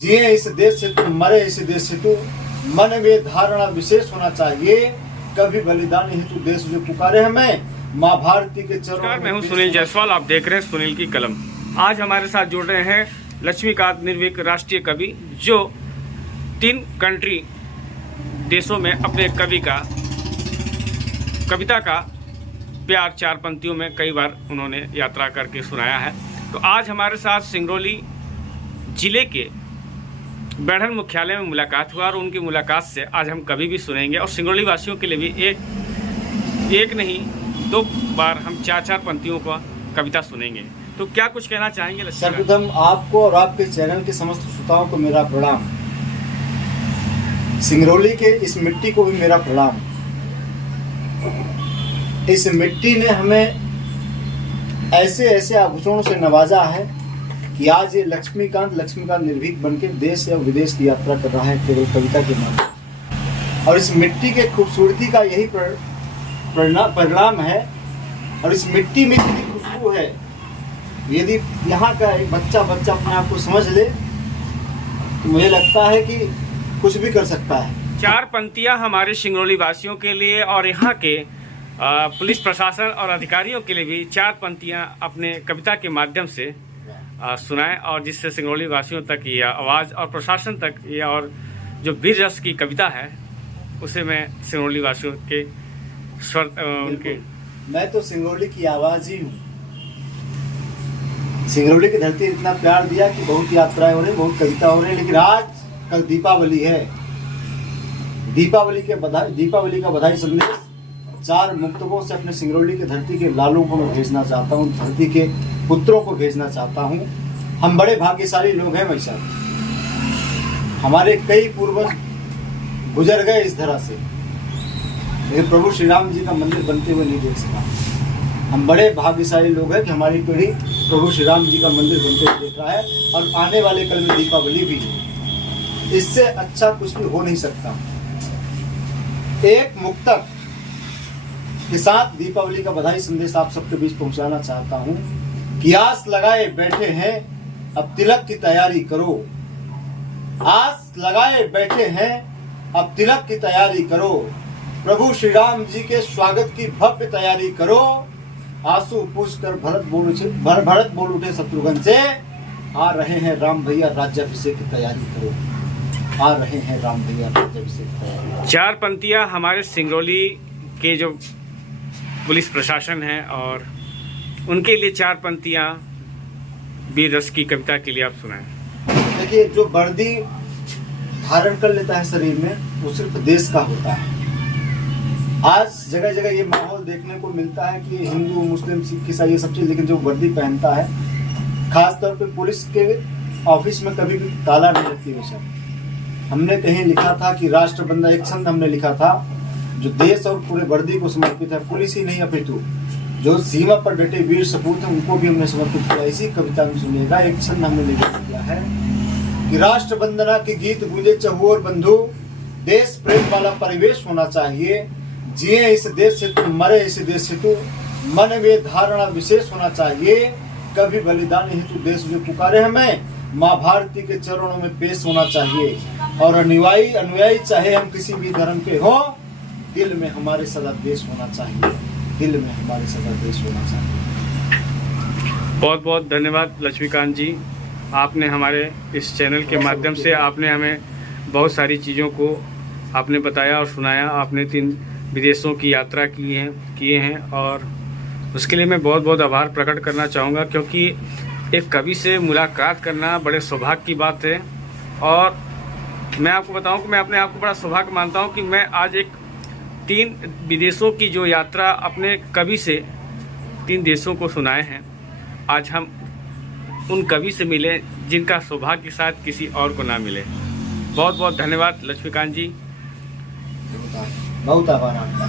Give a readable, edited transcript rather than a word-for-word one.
जिए इस देश से तू, मरे इस देश से तू, मन में धारणा विशेष होना चाहिए, कभी बलिदान हेतु देश जो पुकारे हमें, माँ भारती के चरणों। मैं हूं सुनील जायसवाल, आप देख रहे हैं सुनील की कलम। आज हमारे साथ जुड़ रहे हैं लक्ष्मीकांत निर्भीक, राष्ट्रीय कवि, जो 3 कंट्री देशों में अपने कविता का प्यार 4 पंक्तियों में कई बार उन्होंने यात्रा करके सुनाया है। तो आज हमारे साथ सिंगरौली जिले के बैढ़न मुख्यालय में मुलाकात हुआ और उनकी मुलाकात से आज हम कभी भी सुनेंगे और सिंगरौली वासियों के लिए भी एक नहीं 2 बार हम 4 पंक्तियों का कविता सुनेंगे। तो क्या कुछ कहना चाहेंगे? सर्वप्रथम आपको और आपके चैनल के समस्त श्रोताओं को मेरा प्रणाम। सिंगरौली के इस मिट्टी को भी मेरा प्रणाम। इस मिट्टी ने हमें ऐसे आभूषणों से नवाजा है कि आज ये लक्ष्मीकांत निर्भीक बनके देश या विदेश की यात्रा कर रहा है केवल कविता के माध्यम। और इस मिट्टी के खूबसूरती का यही परिणाम है। और इस मिट्टी में इतनी खुशबू है, यदि यहाँ का एक बच्चा अपने आप को समझ ले तो मुझे लगता है कि कुछ भी कर सकता है। 4 पंक्तियाँ हमारे सिंगरौली वासियों के लिए और यहाँ के पुलिस प्रशासन और अधिकारियों के लिए भी 4 पंक्तियाँ अपने कविता के माध्यम से सुनाएं और जिससे सिंगरौली वासियों तक ये आवाज़ और प्रशासन तक ये और जो वीर रस की कविता है उसे मैं सिंगरौली वासियों के स्वर उनके मैं तो सिंगरौली की आवाज़ ही हूँ। सिंगरौली की धरती इतना प्यार दिया कि बहुत यात्राएं हो रही, बहुत कविता हो रही, लेकिन आज कल दीपावली है। दीपावली का बधाई संदेश 4 मुक्तकों से अपने सिंगरौली के धरती के लालों को मैं भेजना चाहता हूँ, धरती के पुत्रों को भेजना चाहता हूँ। हम बड़े भाग्यशाली लोग हैं भाई साहब। हमारे कई पूर्वज गुजर गए इस धरा से, लेकिन प्रभु श्री राम जी का मंदिर बनते हुए नहीं देख सका। हम बड़े भाग्यशाली लोग हैं कि हमारी पीढ़ी प्रभु श्री राम जी का मंदिर बनते हुए देख रहा है और आने वाले कल में दीपावली भी है। इससे अच्छा कुछ भी हो नहीं सकता। एक मुक्तक के साथ दीपावली का बधाई संदेश आप सबके बीच पहुंचाना चाहता हूं कि आस लगाए बैठे हैं, अब तिलक की तैयारी करो। आस लगाए बैठे हैं, अब तिलक की तैयारी करो। प्रभु श्री राम जी के स्वागत की भव्य तैयारी करो। आंसू पूछकर भरत बोल उठे शत्रुघ्न से, आ रहे हैं राम भैया राज्याभिषेक की तैयारी करो। आ रहे हैं राम भैया राज्याभिषेक की तैयारी। 4 पंक्तियाँ हमारे सिंगरौली के जो पुलिस प्रशासन है और उनके लिए 4 पंक्तियाँ वीर रस की कविता के लिए आप सुनाएं। देखिए, जो वर्दी धारण कर लेता है शरीर में वो सिर्फ देश का होता है। आज जगह जगह ये माहौल देखने को मिलता है कि हिंदू, मुस्लिम, सिख, ईसाई ये सब चीज, लेकिन जो वर्दी पहनता है, खास तौर पे पुलिस के ऑफिस में कभी भी ताला नहीं लगती है। हमने कहीं लिखा था कि राष्ट्रबंधन, एक छंद हमने लिखा था जो देश और पूरे वर्दी को समर्पित है। पुलिस ही नहीं अपितु जो सीमा पर डटे वीर सपूत हैं उनको भी हमने समर्पित किया। इसी कविता में सुनिएगा, एक छंद हमने लिखा किया है कि राष्ट्र वंदना के गीत गूंजे चहुओर बंधु, देश प्रेम वाला परिवेश होना चाहिए। जिए इस देश से तू, मरे इस देश से तू, मन में धारणा विशेष होना चाहिए, कभी बलिदान हेतु देश जो पुकारे हमें, माँ भारती के चरणों में पेश होना चाहिए। और अनुयायी चाहे हम किसी भी धर्म के हो, दिल में हमारे सदा देश होना चाहिए। दिल में हमारे सदा देश होना चाहिए। बहुत बहुत धन्यवाद लक्ष्मीकांत जी। आपने हमारे इस चैनल के माध्यम से आपने हमें बहुत सारी चीज़ों को आपने बताया और सुनाया। आपने 3 विदेशों की यात्रा किए हैं और उसके लिए मैं बहुत बहुत आभार प्रकट करना चाहूँगा, क्योंकि एक कवि से मुलाकात करना बड़े सौभाग्य की बात है। और मैं आपको बताऊं कि मैं अपने आप को बड़ा सौभाग्य मानता हूं कि मैं आज एक 3 विदेशों की जो यात्रा अपने कवि से 3 देशों को सुनाए हैं, आज हम उन कवि से मिले जिनका सौभाग्य शायद किसी और को ना मिले। बहुत बहुत धन्यवाद लक्ष्मीकांत जी। बहुत आभार आपका।